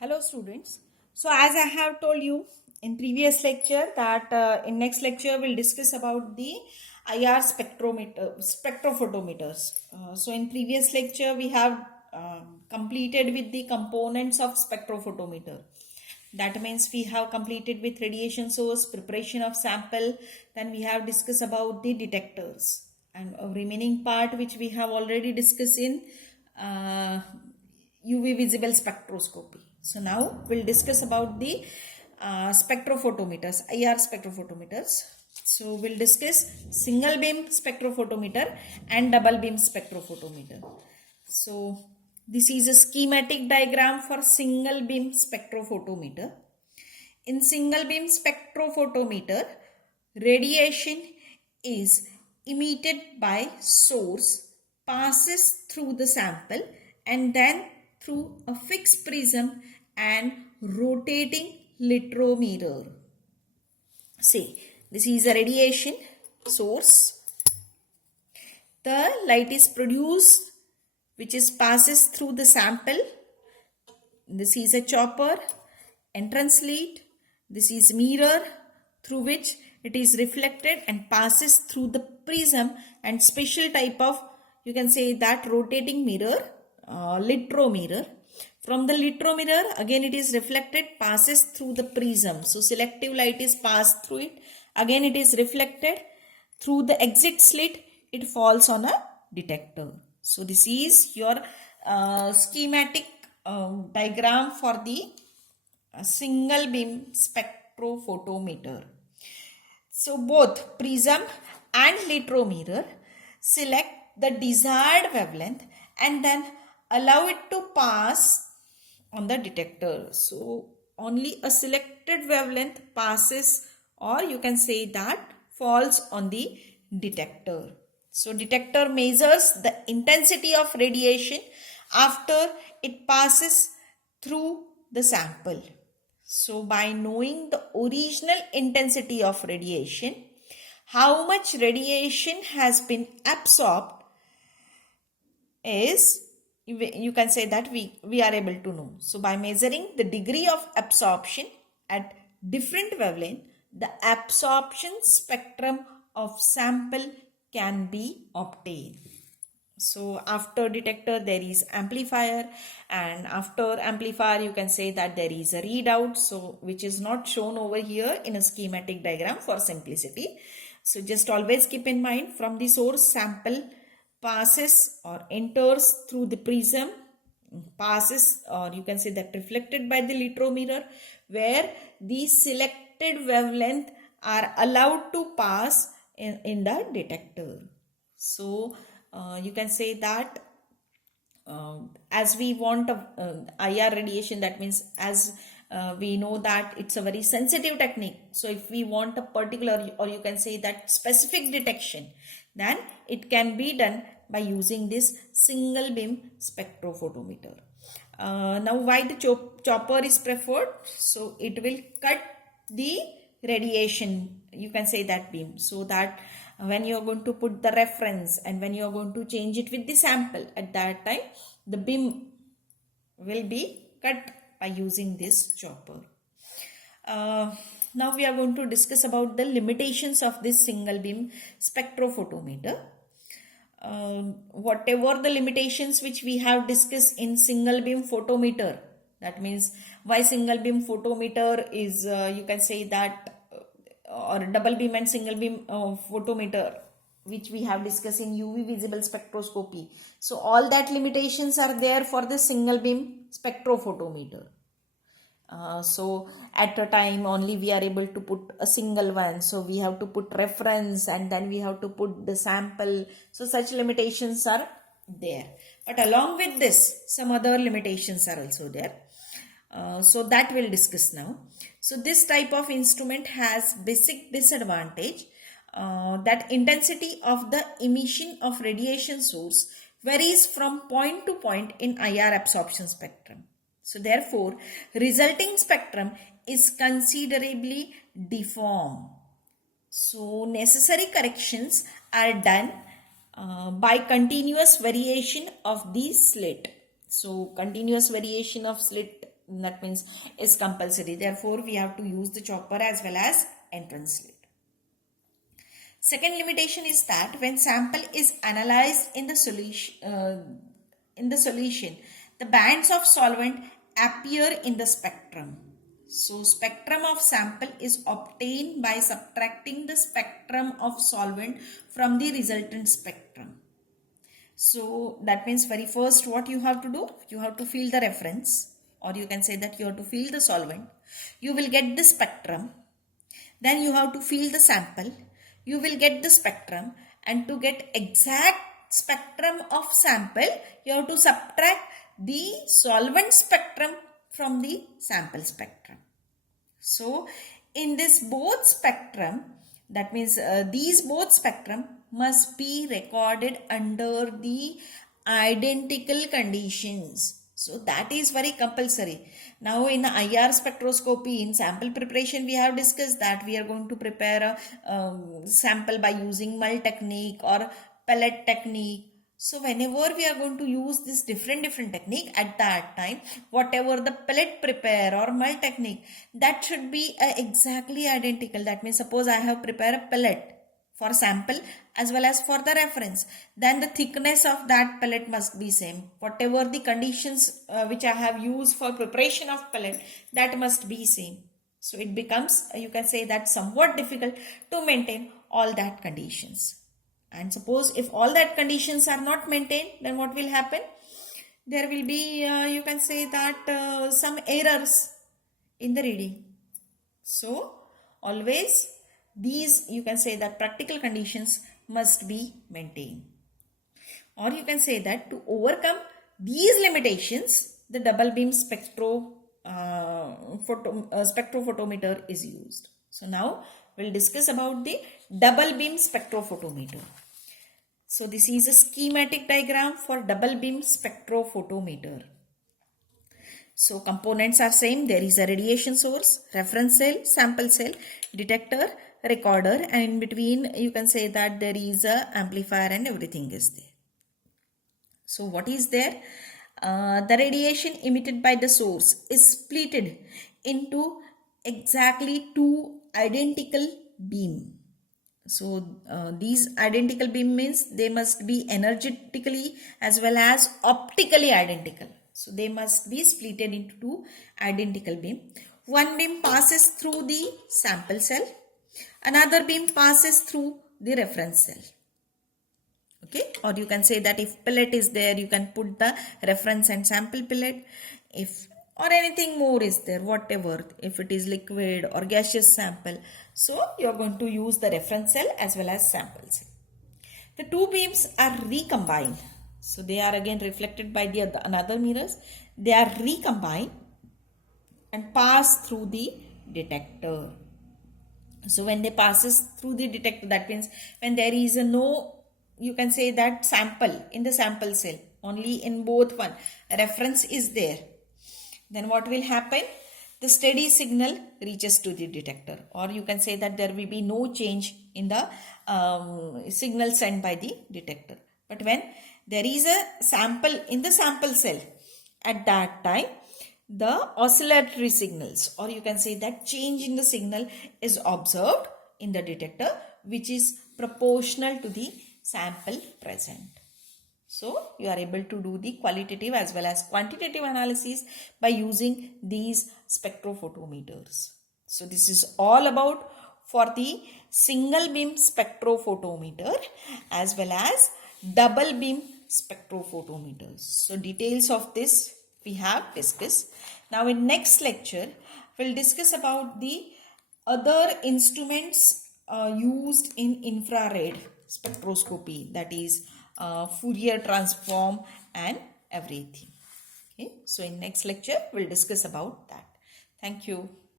Hello students. So as I have told you in previous lecture that in next lecture we'll discuss about the IR spectrophotometers. So in previous lecture we have completed with the components of spectrophotometer. That means we have completed with radiation source, preparation of sample, then we have discussed about the detectors, and a remaining part which we have already discussed in UV visible spectroscopy. So now we'll discuss about the spectrophotometers, IR spectrophotometers. So we'll discuss single beam spectrophotometer and double beam spectrophotometer. So this is a schematic diagram for single beam spectrophotometer. In single beam spectrophotometer, radiation is emitted by source, passes through the sample and then through a fixed prism and rotating lithometer. See, this is a radiation source. The light is produced which is passes through the sample. This is a chopper, entrance slit. This is mirror through which it is reflected and passes through the prism and special type of, you can say that, rotating mirror, lithometer. From the lithometer again it is reflected, passes through the prism. So selective light is passed through it. Again it is reflected through the exit slit. It falls on a detector. So this is your schematic diagram for the single beam spectrophotometer. So both prism and lithometer select the desired wavelength and then allow it to pass on the detector. So only a selected wavelength passes, or you can say that falls on the detector. So detector measures the intensity of radiation after it passes through the sample. So by knowing the original intensity of radiation, how much radiation has been absorbed is, you can say that we are able to know. So by measuring the degree of absorption at different wavelength, the absorption spectrum of sample can be obtained. So after detector there is amplifier, and after amplifier you can say that there is a readout, so which is not shown over here in a schematic diagram for simplicity. So just always keep in mind, from the source sample passes or enters through the prism, passes, or you can say that reflected by the lithometer, where the selected wavelength are allowed to pass in the detector. So you can say that as we want IR radiation, that means as we know that it's a very sensitive technique. So if we want a particular, or you can say that specific detection, then it can be done by using this single beam spectrophotometer. Now why the chopper is preferred? So it will cut the radiation, you can say that beam, so that when you are going to put the reference and when you are going to change it with the sample, at that time the beam will be cut by using this chopper. Now we are going to discuss about the limitations of this single beam spectrophotometer. Whatever the limitations which we have discussed in single beam photometer, that means why single beam photometer is, you can say that, or double beam and single beam photometer, which we have discussed in UV visible spectroscopy. So all that limitations are there for the single beam spectrophotometer. So at a time only we are able to put a single one, so we have to put reference and then we have to put the sample. So such limitations are there, but along with this some other limitations are also there. So that we'll discuss now. So this type of instrument has basic disadvantage, that intensity of the emission of radiation source varies from point to point in IR absorption spectrum. So therefore, resulting spectrum is considerably deformed. So necessary corrections are done by continuous variation of the slit. So continuous variation of slit that means is compulsory. Therefore, we have to use the chopper as well as entrance slit. Second limitation is that when sample is analyzed in the solution, the bands of solvent appear in the spectrum. So spectrum of sample is obtained by subtracting the spectrum of solvent from the resultant spectrum. So that means very first what you have to do, you have to fill the reference, or you can say that you have to fill the solvent. You will get the spectrum. Then you have to fill the sample. You will get the spectrum, and to get exact spectrum of sample, you have to subtract the solvent spectrum from the sample spectrum. So in this both spectrum, that means these both spectrum must be recorded under the identical conditions. So that is very compulsory. Now in IR spectroscopy, in sample preparation, we have discussed that we are going to prepare a sample by using mull technique or pellet technique. So whenever we are going to use this different technique, at that time, whatever the pellet prepare or mull technique, that should be exactly identical. That means suppose I have prepared a pellet for sample as well as for the reference, then the thickness of that pellet must be same. Whatever the conditions which I have used for preparation of pellet, that must be same. So it becomes, you can say that somewhat difficult to maintain all that conditions. And suppose if all that conditions are not maintained, then what will happen? There will be, you can say that some errors in the reading. So always these, you can say that practical conditions must be maintained. Or you can say that to overcome these limitations, the double beam spectrophotometer is used. So now we'll discuss about the double beam spectrophotometer. So this is a schematic diagram for double beam spectrophotometer. So components are same. There is a radiation source, reference cell, sample cell, detector, recorder, and in between you can say that there is a amplifier and everything is there. So what is there? The radiation emitted by the source is splitted into exactly two identical beam. So these identical beam means they must be energetically as well as optically identical. So they must be splitted into two identical beam. One beam passes through the sample cell. Another beam passes through the reference cell. Okay, or you can say that if pellet is there, you can put the reference and sample pellet. If or anything more is there, whatever, if it is liquid or gaseous sample. So you are going to use the reference cell as well as sample cell. The two beams are recombined. So they are again reflected by the another mirrors. They are recombined and pass through the detector. So when they passes through the detector, that means when there is a no, you can say that sample in the sample cell, only in both one reference is there, then what will happen? The steady signal reaches to the detector, or you can say that there will be no change in the signal sent by the detector. But when there is a sample in the sample cell, at that time the oscillatory signals, or you can say that change in the signal is observed in the detector, which is proportional to the sample present. So you are able to do the qualitative as well as quantitative analysis by using these spectrophotometers. So this is all about for the single beam spectrophotometer as well as double beam spectrophotometers. So details of this we have discussed. Now in next lecture we'll discuss about the other instruments used in infrared spectroscopy, that is Fourier transform and everything. Okay, so in next lecture we'll discuss about that. Thank you.